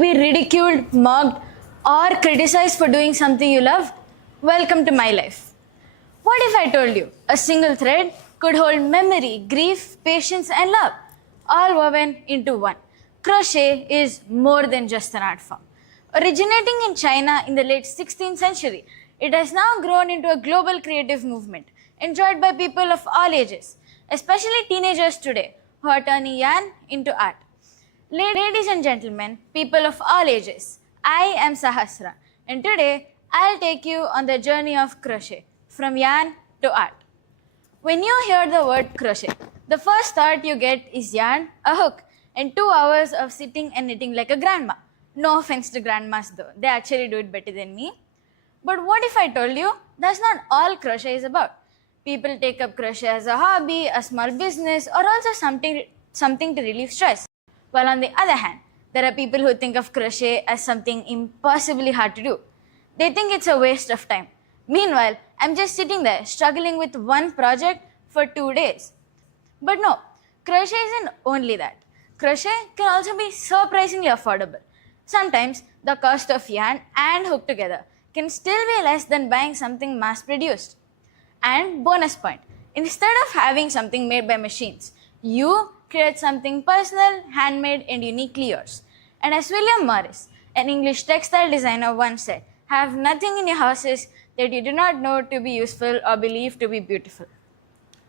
be ridiculed, mocked, or criticized for doing something you love? Welcome to my life. What if I told you a single thread could hold memory, grief, patience, and love, all woven into one? Crochet is more than just an art form. Originating in China in the late 16th century, it has now grown into a global creative movement enjoyed by people of all ages, especially teenagers today who are turning yarn into art. Ladies and gentlemen, people of all ages, I am Sahasra, and today I'll take you on the journey of crochet, from yarn to art. When you hear the word crochet, the first thought you get is yarn, a hook, and 2 hours of sitting and knitting like a grandma. No offense to grandmas though, they actually do it better than me. But what if I told you that's not all crochet is about? People take up crochet as a hobby, a small business, or also something to relieve stress. While on the other hand, there are people who think of crochet as something impossibly hard to do. They think it's a waste of time. Meanwhile, I'm just sitting there struggling with one project for 2 days. But no, crochet isn't only that. Crochet can also be surprisingly affordable. Sometimes the cost of yarn and hook together can still be less than buying something mass-produced. And bonus point, instead of having something made by machines, you create something personal, handmade, and uniquely yours. And as William Morris, an English textile designer, once said, have nothing in your houses that you do not know to be useful or believe to be beautiful.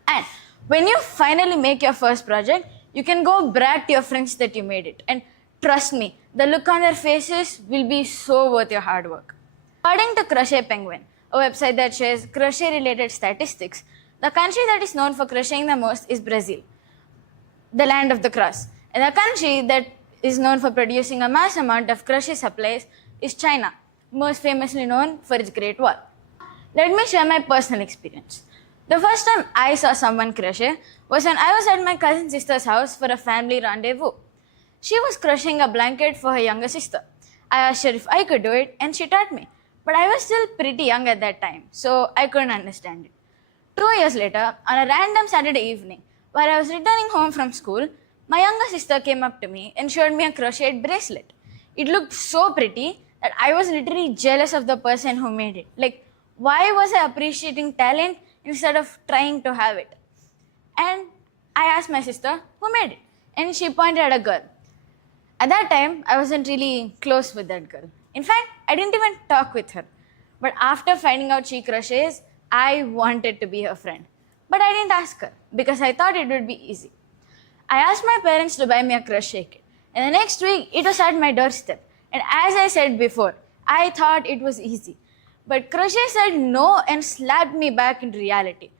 And when you finally make your first project, you can go brag to your friends that you made it. And trust me, the look on their faces will be so worth your hard work. According to Crochet Penguin, a website that shares crochet-related statistics, the country that is known for crocheting the most is Brazil, the land of the cross. And the country that is known for producing a mass amount of crochet supplies is China, most famously known for its Great Wall. Let me share my personal experience. The first time I saw someone crochet was when I was at my cousin sister's house for a family rendezvous. She was crocheting a blanket for her younger sister. I asked her if I could do it, and she taught me. But I was still pretty young at that time, so I couldn't understand it. 2 years later, on a random Saturday evening, while I was returning home from school, my younger sister came up to me and showed me a crocheted bracelet. It looked so pretty that I was literally jealous of the person who made it. Like, why was I appreciating talent instead of trying to have it? And I asked my sister who made it, and she pointed at a girl. At that time, I wasn't really close with that girl. In fact, I didn't even talk with her. But after finding out she crochets, I wanted to be her friend. But I didn't ask her because I thought it would be easy. I asked my parents to buy me a crochet kit, and the next week it was at my doorstep. And as I said before, I thought it was easy. But crochet said no and slapped me back into reality.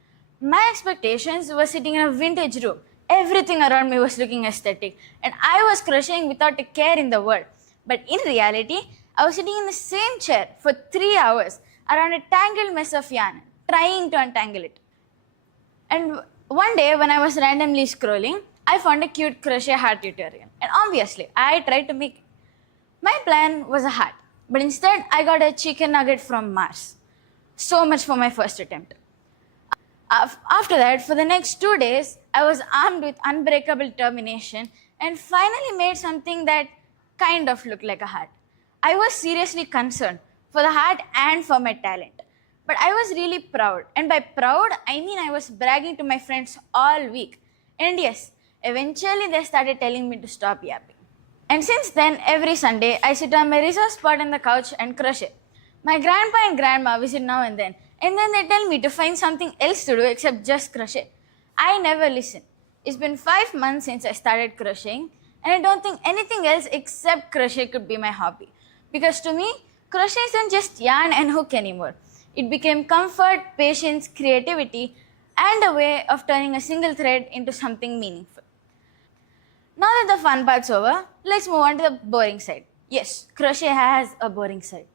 My expectations were sitting in a vintage room. Everything around me was looking aesthetic, and I was crocheting without a care in the world. But in reality, I was sitting in the same chair for 3 hours around a tangled mess of yarn, trying to untangle it. And one day when I was randomly scrolling, I found a cute crochet hat tutorial. And obviously, I tried to make it. My plan was a hat, but instead I got a chicken nugget from Mars. So much for my first attempt. After that, for the next 2 days, I was armed with unbreakable determination and finally made something that kind of looked like a hat. I was seriously concerned for the hat and for my talent. But I was really proud. And by proud, I mean I was bragging to my friends all week. And yes, eventually they started telling me to stop yapping. And since then, every Sunday, I sit on my reserved spot on the couch and crochet. My grandpa and grandma visit now and then they tell me to find something else to do except just crochet. I never listen. It's been 5 months since I started crocheting, and I don't think anything else except crochet could be my hobby. Because to me, crochet isn't just yarn and hook anymore. It became comfort, patience, creativity, and a way of turning a single thread into something meaningful. Now that the fun part's over, let's move on to the boring side. Yes, crochet has a boring side.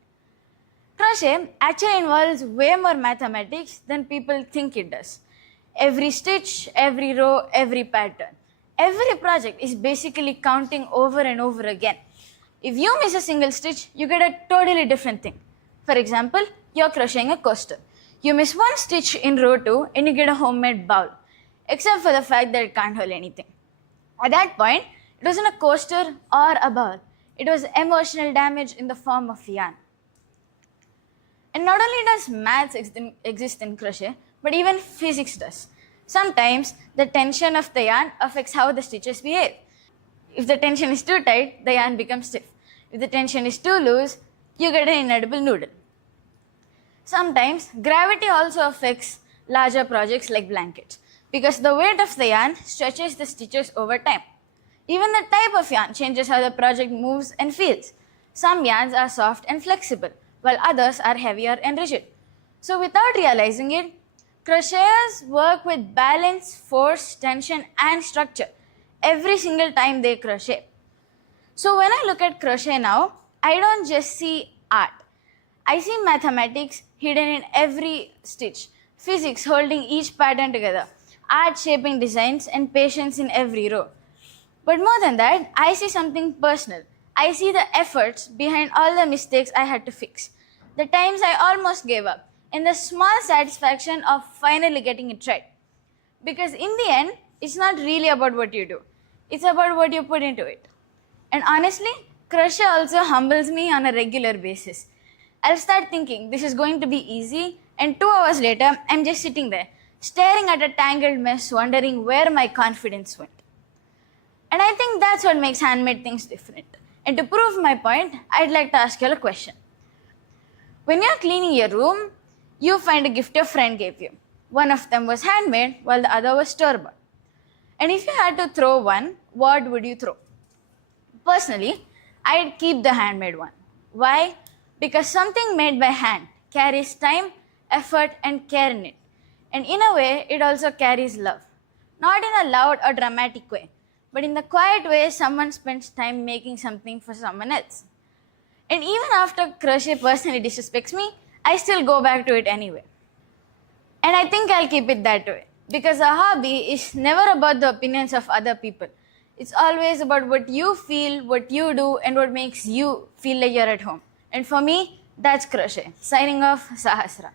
Crochet actually involves way more mathematics than people think it does. Every stitch, every row, every pattern, every project is basically counting over and over again. If you miss a single stitch, you get a totally different thing. For example, you're crocheting a coaster. You miss one stitch in row 2 and you get a homemade bowl, except for the fact that it can't hold anything. At that point, it wasn't a coaster or a bowl. It was emotional damage in the form of yarn. And not only does maths exist in crochet, but even physics does. Sometimes the tension of the yarn affects how the stitches behave. If the tension is too tight, the yarn becomes stiff. If the tension is too loose, you get an inedible noodle. Sometimes gravity also affects larger projects like blankets because the weight of the yarn stretches the stitches over time. Even the type of yarn changes how the project moves and feels. Some yarns are soft and flexible, while others are heavier and rigid. So without realizing it, crocheters work with balance, force, tension, and structure every single time they crochet. So when I look at crochet now, I don't just see art. I see mathematics hidden in every stitch, physics holding each pattern together, art shaping designs, and patience in every row. But more than that, I see something personal. I see the efforts behind all the mistakes I had to fix, the times I almost gave up, and the small satisfaction of finally getting it right. Because in the end, it's not really about what you do, it's about what you put into it. And honestly, crochet also humbles me on a regular basis. I'll start thinking this is going to be easy, and 2 hours later, I'm just sitting there, staring at a tangled mess, wondering where my confidence went. And I think that's what makes handmade things different. And to prove my point, I'd like to ask you a question. When you're cleaning your room, you find a gift your friend gave you. One of them was handmade, while the other was store-bought. And if you had to throw one, what would you throw? Personally, I'd keep the handmade one. Why? Because something made by hand carries time, effort, and care in it. And in a way, it also carries love. Not in a loud or dramatic way, but in the quiet way someone spends time making something for someone else. And even after crochet personally disrespects me, I still go back to it anyway. And I think I'll keep it that way. Because a hobby is never about the opinions of other people. It's always about what you feel, what you do, and what makes you feel like you're at home. And for me, that's crochet. Signing off, Sahasra.